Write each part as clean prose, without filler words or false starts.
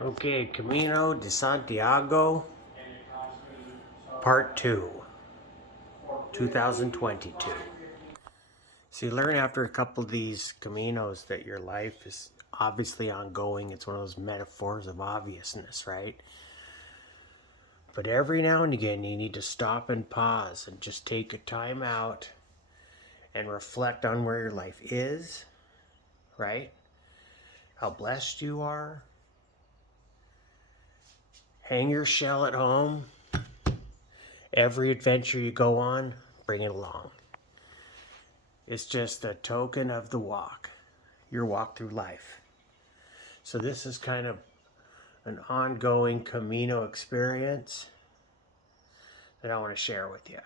Okay, Camino de Santiago, Part 2, 2022. So you learn after a couple of these Caminos that your life is obviously ongoing. It's one of those metaphors of obviousness, right? But every now and again you need to stop and pause and just take a time out and reflect on where your life is, right? How blessed you are. Hang your shell at home. Every adventure you go on, bring it along. It's just a token of the walk, your walk through life. So this is kind of an ongoing Camino experience that I want to share with you.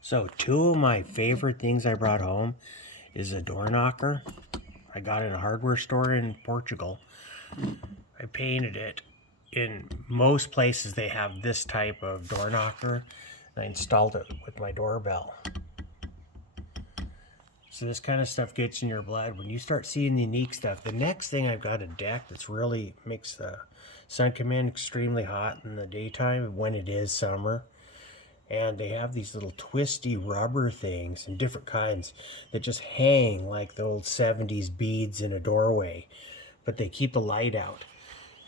So two of my favorite things I brought home is a door knocker. I got it in a hardware store in Portugal. I painted it. In most places they have this type of door knocker. And I installed it with my doorbell. So this kind of stuff gets in your blood. When you start seeing the unique stuff, the next thing I've got a deck that's really makes the sun come in extremely hot in the daytime when it is summer. And they have these little twisty rubber things and different kinds that just hang like the old 70s beads in a doorway. But they keep the light out.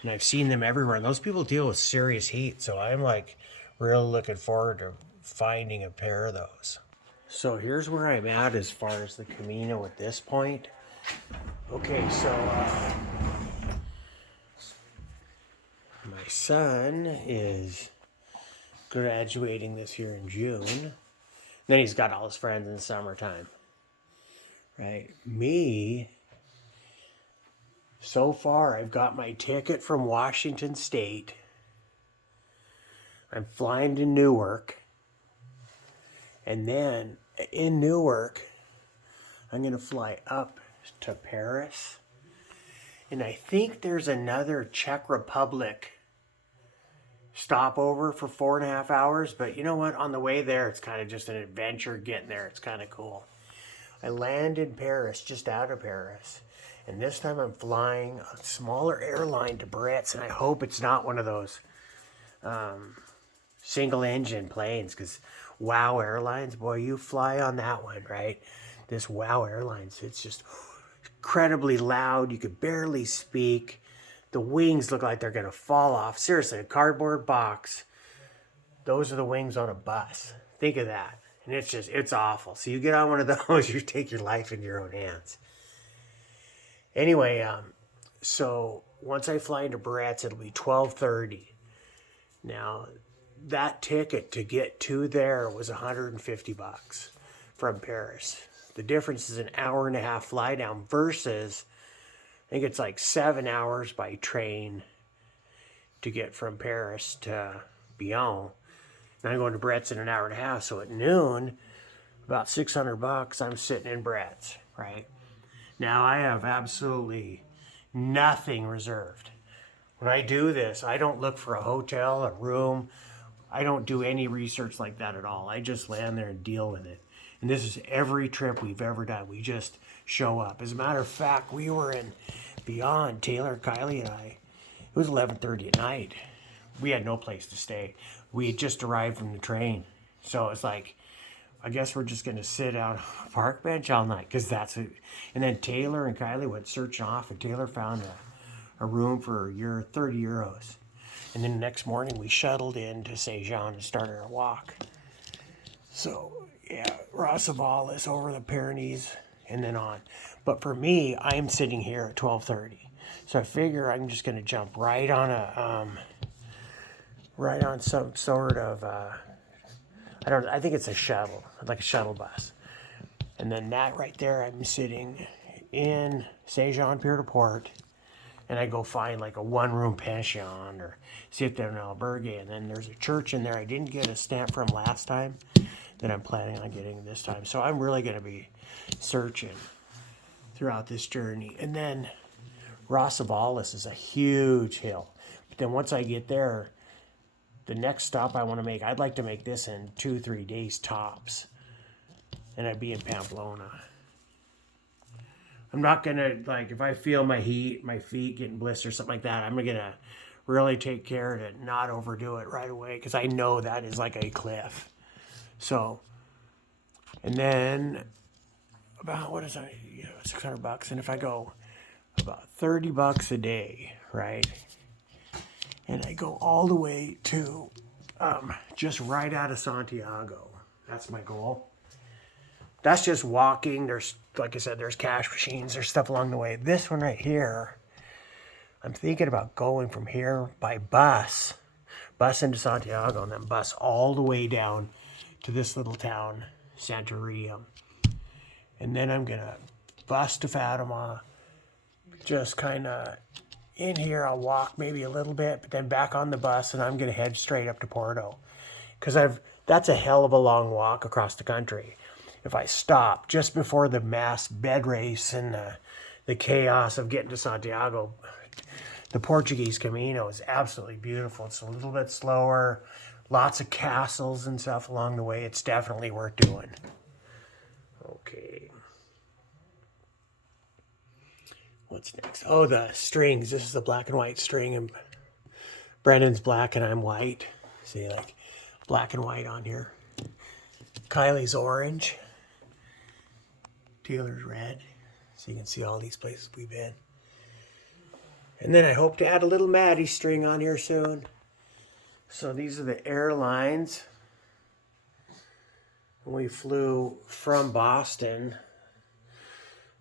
And I've seen them everywhere. And those people deal with serious heat. So I'm like really looking forward to finding a pair of those. So here's where I'm at as far as the Camino at this point. Okay, so my son is graduating this year in June. Then he's got all his friends in the summertime. Right? Me, so far I've got my ticket from Washington State. I'm flying to Newark. And then in Newark, I'm going to fly up to Paris. And I think there's another Czech Republic stopover for 4.5 hours. But you know what? On the way there, it's kind of just an adventure getting there. It's kind of cool. I land in Paris, just out of Paris. And this time I'm flying a smaller airline to Brits. And I hope it's not one of those single engine planes, because Wow Airlines, boy, you fly on that one, right? This Wow Airlines, it's just incredibly loud. You could barely speak. The wings look like they're going to fall off. Seriously, a cardboard box. Those are the wings on a bus. Think of that. And it's awful. So you get on one of those, you take your life in your own hands. Anyway, so once I fly into Brats, it'll be 12:30. Now, that ticket to get to there was $150 from Paris. The difference is an hour and a half fly down versus, I think it's like 7 hours by train to get from Paris to Lyon. And I'm going to Brett's in an hour and a half. So at noon, about $600, I'm sitting in Brett's, right? Now I have absolutely nothing reserved. When I do this, I don't look for a hotel, a room. I don't do any research like that at all. I just land there and deal with it. And this is every trip we've ever done. We just show up. As a matter of fact, we were in Beyond, Taylor, Kylie, and I. It was 11:30 at night. We had no place to stay. We had just arrived from the train. So it's like, I guess we're just going to sit on a park bench all night, because that's it. And then Taylor and Kylie went searching off, and Taylor found a room for 30 euros. And then the next morning we shuttled in to Saint Jean and started our walk. So yeah, Rossavalis over the Pyrenees and then on. But for me, I'm sitting here at 12:30. So I figure I'm just gonna jump right on some sort of I think it's a shuttle, like a shuttle bus. And then that right there, I'm sitting in Saint Jean Pier de Port. And I go find like a one-room pension or sit there in albergue. And then there's a church in there I didn't get a stamp from last time that I'm planning on getting this time. So I'm really going to be searching throughout this journey. And then Rossavalis is a huge hill. But then once I get there, the next stop I want to make, I'd like to make this in 2-3 days tops. And I'd be in Pamplona. I'm not gonna, like, if I feel my feet getting blisters, something like that, I'm gonna really take care to not overdo it right away, because I know that is like a cliff. So, and then about, what is that? You know, $600, and if I go about $30 a day, right? And I go all the way to just right out of Santiago. That's my goal. That's just walking. There's, like I said, there's cash machines. There's stuff along the way. This one right here, I'm thinking about going from here by bus into Santiago, and then bus all the way down to this little town, Santorini. And then I'm going to bus to Fatima, just kind of in here. I'll walk maybe a little bit, but then back on the bus, and I'm going to head straight up to Porto. Because that's a hell of a long walk across the country. If I stop just before the mass bed race and the chaos of getting to Santiago, the Portuguese Camino is absolutely beautiful. It's a little bit slower, lots of castles and stuff along the way. It's definitely worth doing. Okay. What's next? Oh, the strings. This is the black and white string, and Brendan's black and I'm white. See, like black and white on here. Kylie's orange. Taylor's red. So you can see all these places we've been. And then I hope to add a little Maddie string on here soon. So these are the airlines. We flew from Boston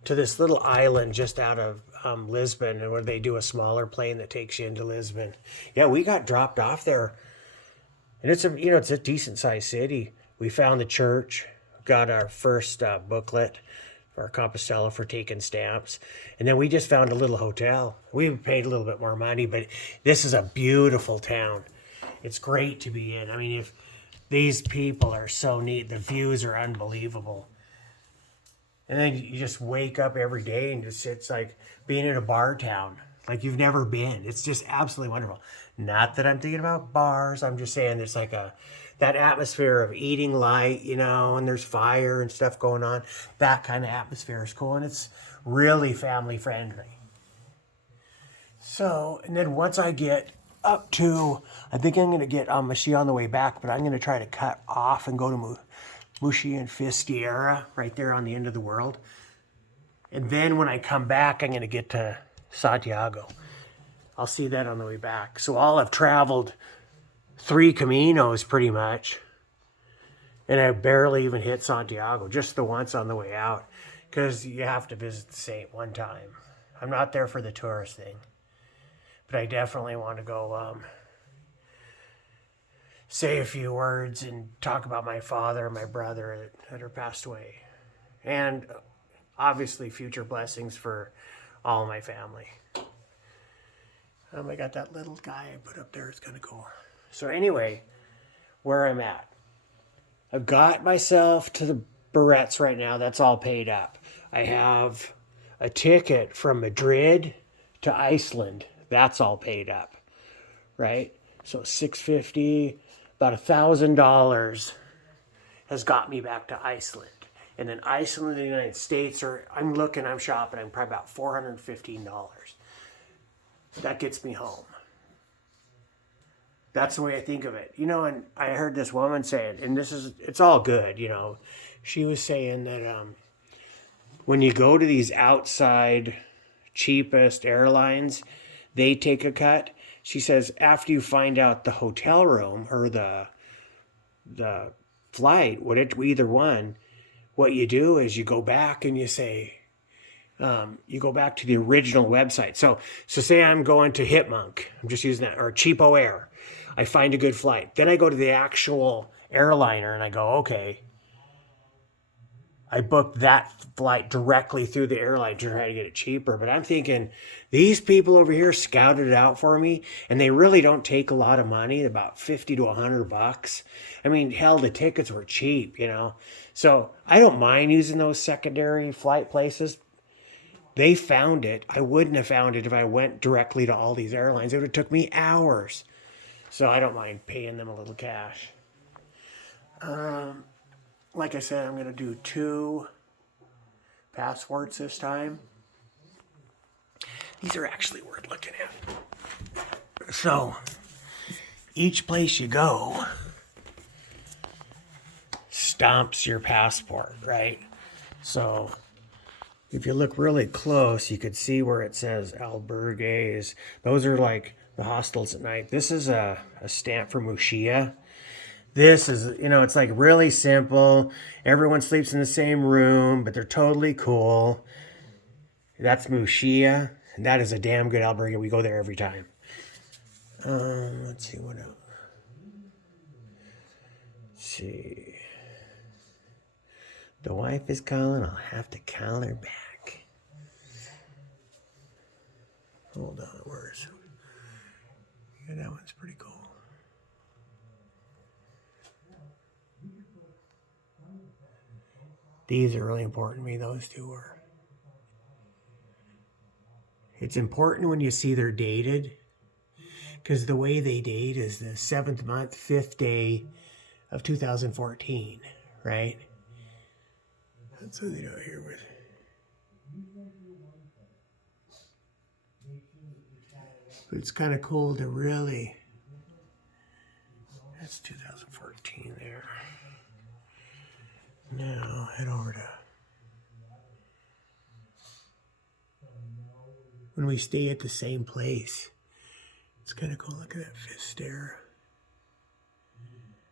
to this little island just out of Lisbon, and where they do a smaller plane that takes you into Lisbon. Yeah, we got dropped off there, and it's a decent sized city. We found the church, got our first booklet for our Compostela for taking stamps, and then we just found a little hotel. We paid a little bit more money, but this is a beautiful town. It's great to be in. I mean, if these people are so neat, the views are unbelievable. And then you just wake up every day and it's like being in a bar town, like you've never been. It's just absolutely wonderful. Not that I'm thinking about bars. I'm just saying there's like that atmosphere of eating light, and there's fire and stuff going on. That kind of atmosphere is cool, and it's really family friendly. So, and then once I get up to, I think I'm going to get Machi on the way back, but I'm going to try to cut off and go to Mushy and Fistiera, right there on the end of the world. And then when I come back, I'm going to get to Santiago. I'll see that on the way back. So I'll have traveled 3 Caminos pretty much. And I barely even hit Santiago, just the once on the way out. Because you have to visit the saint one time. I'm not there for the tourist thing. But I definitely want to go say a few words and talk about my father and my brother that are passed away. And obviously future blessings for all my family. I got that little guy I put up there. It's kind of cool. So anyway, where I'm at. I've got myself to the barrettes right now. That's all paid up. I have a ticket from Madrid to Iceland. That's all paid up. Right? So $650, about $1,000 has got me back to Iceland. And then Iceland and the United States I'm shopping, I'm probably about $415. That gets me home. That's the way I think of it. And I heard this woman say it, and it's all good, She was saying that when you go to these outside cheapest airlines, they take a cut. She says after you find out the hotel room or the flight, either one, what you do is you go back and you say, you go back to the original website. So say I'm going to Hipmunk, I'm just using that, or cheapoair. I find a good flight. Then I go to the actual airliner and I go, okay, I booked that flight directly through the airline to try to get it cheaper. But I'm thinking, these people over here scouted it out for me, and they really don't take a lot of money, about $50 to $100. I mean, hell, the tickets were cheap, So I don't mind using those secondary flight places. They found it. I wouldn't have found it if I went directly to all these airlines. It would have took me hours. So I don't mind paying them a little cash. Like I said, I'm going to do 2 passports this time. These are actually worth looking at. So, each place you go stamps your passport, right? So, if you look really close, you could see where it says albergues. Those are like the hostels at night. This is a stamp for Muxia. This is, it's like really simple. Everyone sleeps in the same room, but they're totally cool. That's Muxia. And that is a damn good albergue. We go there every time. Let's see what else. Let's see. The wife is calling. I'll have to call her back. Hold on. Where is it? Yeah, that one's pretty cool. These are really important to me. Those two are. It's important when you see they're dated, because the way they date is the 7th month, 5th day of 2014, right? That's what they do here with. But it's kind of cool to really. That's 2014 there. Now head over to. When we stay at the same place, it's kind of cool. Look at that fifth stair.